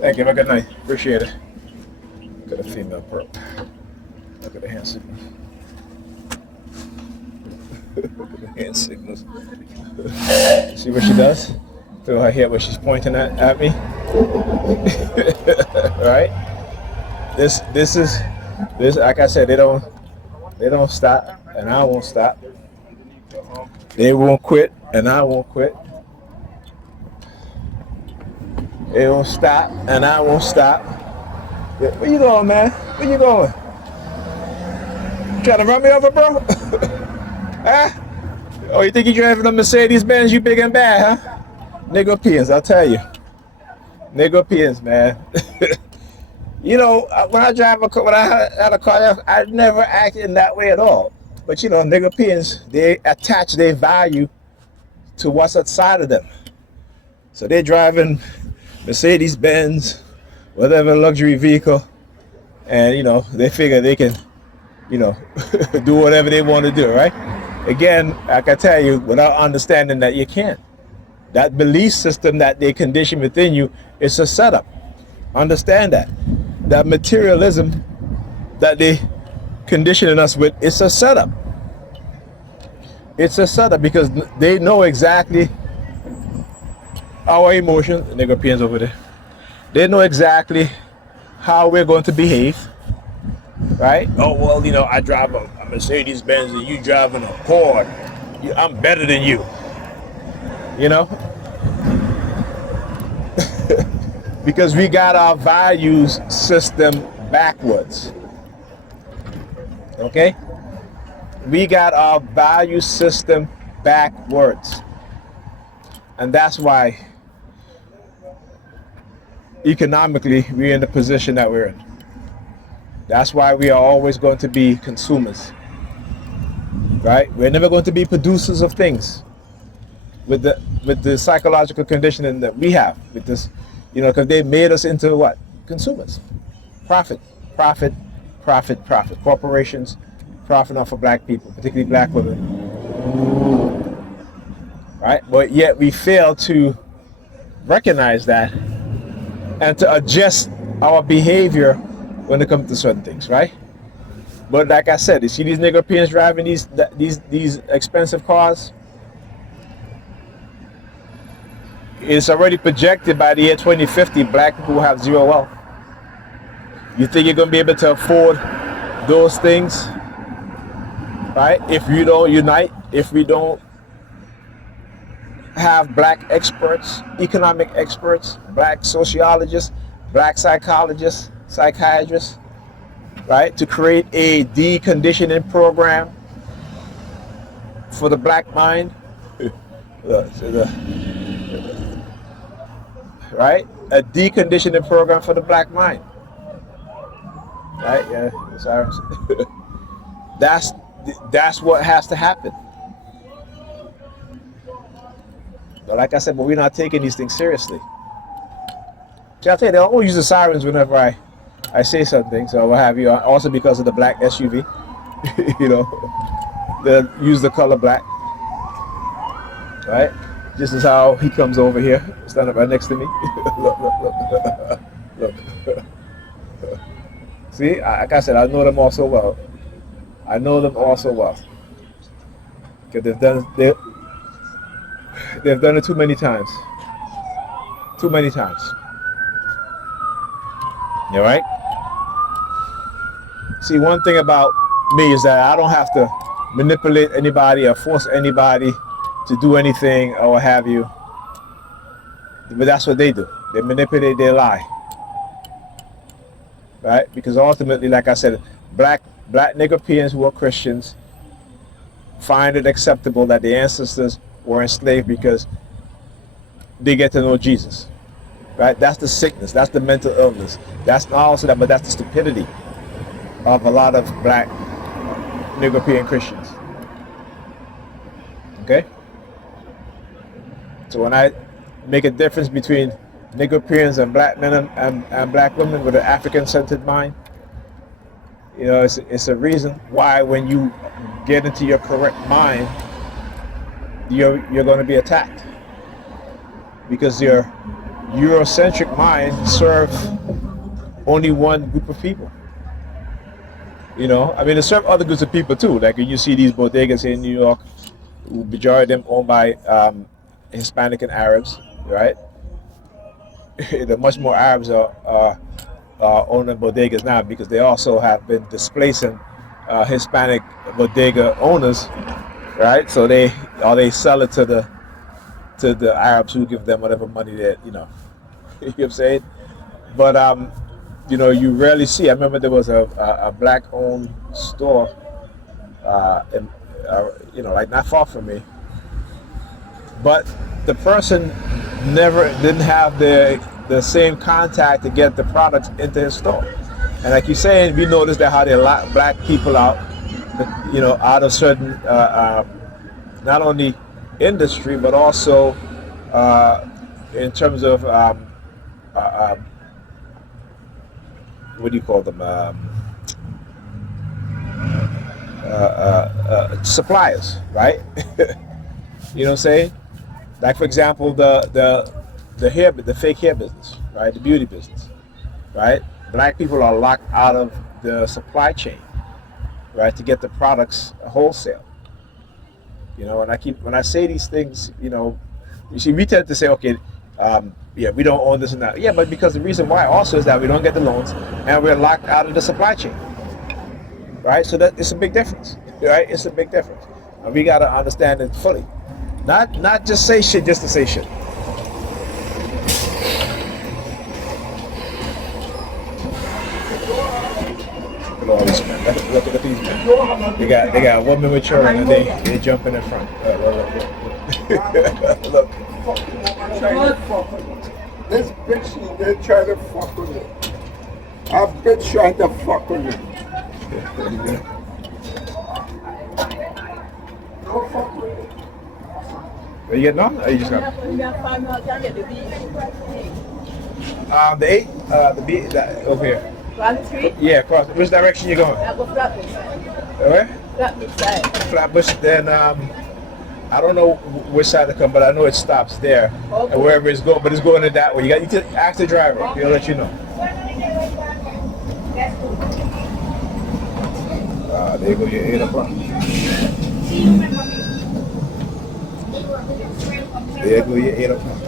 Thank you. Have a good night. Appreciate it. Look at the female perp. Look at the hand signals. Look at the hand signals. See what she does? Through her head, where she's pointing at me. Right? This is this. Like I said, they don't stop, and I won't stop. They won't quit, and I won't quit. They won't stop, and I won't stop. Yeah, where you going, man? Where you going? You trying to run me over, bro? Huh? Oh, you think you driving a Mercedes Benz? You big and bad, huh? Nigga peons, I'll tell you. Nigga peons, man. You know, when I drive a car, when I had a car, I never acted in that way at all. But you know, nigga peons, they attach their value to what's outside of them. So they're driving Mercedes Benz, whatever luxury vehicle, and you know, they figure they can, you know, do whatever they want to do, right? Again, I can tell you without understanding that you can't. That belief system that they condition within you is a setup. Understand that. That materialism that they conditioning us with, it's a setup. It's a setup because they know exactly our emotions. The nigga peons over there. They know exactly how we're going to behave, right? Oh, well, you know, I drive a Mercedes Benz and you driving a Ford. I'm better than you. You know? Because we got our values system backwards. Okay? We got our value system backwards. And that's why economically we're in the position that we're in. That's why we are always going to be consumers. Right? We're never going to be producers of things with the psychological conditioning that we have with this, you know, because they made us into what? Consumers. Profit, profit, profit, profit. Corporations profit off of black people, particularly black women. Right? But yet we fail to recognize that and to adjust our behavior when it comes to certain things, right? But like I said, you see these nigger peons driving these expensive cars. It's already projected by the year 2050, black people will have zero wealth. You think you're gonna be able to afford those things, right? If you don't unite, if we don't have black experts, economic experts, black sociologists, black psychologists, psychiatrists, right, to create a deconditioning program for the black mind, right? A deconditioning program for the black mind, right? Yeah, sirens. That's what has to happen. But like I said, but we're not taking these things seriously. See, I'll tell you, they always use the sirens whenever I say something, so what have you. Also because of the black SUV, you know, they use the color black, right? This is how he comes over here, stand up right next to me. Look. See, like I said, I know them all so well. I know them all so well. Because they've done it too many times. Too many times. You all right? See, one thing about me is that I don't have to manipulate anybody or force anybody to do anything or what have you. But that's what they do. They manipulate, they lie. Right? Because ultimately, like I said, black nigger peons who are Christians find it acceptable that their ancestors were enslaved because they get to know Jesus. Right? That's the sickness. That's the mental illness. That's not also that, but that's the stupidity of a lot of black nigger peon Christians. Okay? So when I make a difference between nigger peons and black men and black women with an African-centered mind, you know, it's a reason why when you get into your correct mind, you're going to be attacked because you're Eurocentric mind serve only one group of people. You know, I mean, they serve other groups of people too. Like when you see these bodegas here in New York, the majority of them owned by Hispanic and Arabs, right? The much more Arabs are owning bodegas now because they also have been displacing Hispanic bodega owners, right? So they sell it to the Arabs who give them whatever money that you know. You know what I'm saying? But you know, you rarely see. I remember there was a black-owned store, in, you know, like not far from me. But the person didn't have the same contact to get the products into his store. And like you're saying, we noticed that how they lock black people out, you know, out of certain not only industry but also in terms of what do you call them? Suppliers, right? You know what I'm saying? Like for example, the fake hair business, right? The beauty business, right? Black people are locked out of the supply chain, right? To get the products wholesale. You know, and when I say these things, you know, you see, we tend to say, okay, yeah, we don't own this and that. Yeah, but because the reason why also is that we don't get the loans and we're locked out of the supply chain, right? So that it's a big difference, right? It's a big difference, and we got to understand it fully. Not just say shit just to say shit. Look at these men. They got a woman with children and they jumping in front. Look. This bitch, they try to fuck with me. A bitch trying to fuck with me. No fuck with me. Are you getting on? Or are you just got? The 8, the B, over here. Cross the street? Yeah, across. Which direction you going? I go Flatbush side. Where? Flatbush side. Flatbush. Then I don't know which side to come, but I know it stops there, Okay. and wherever it's going. But it's going in that way. You to ask the driver. He'll let you know. There you go. Your 8 o'clock. There you go. Your 8 o'clock.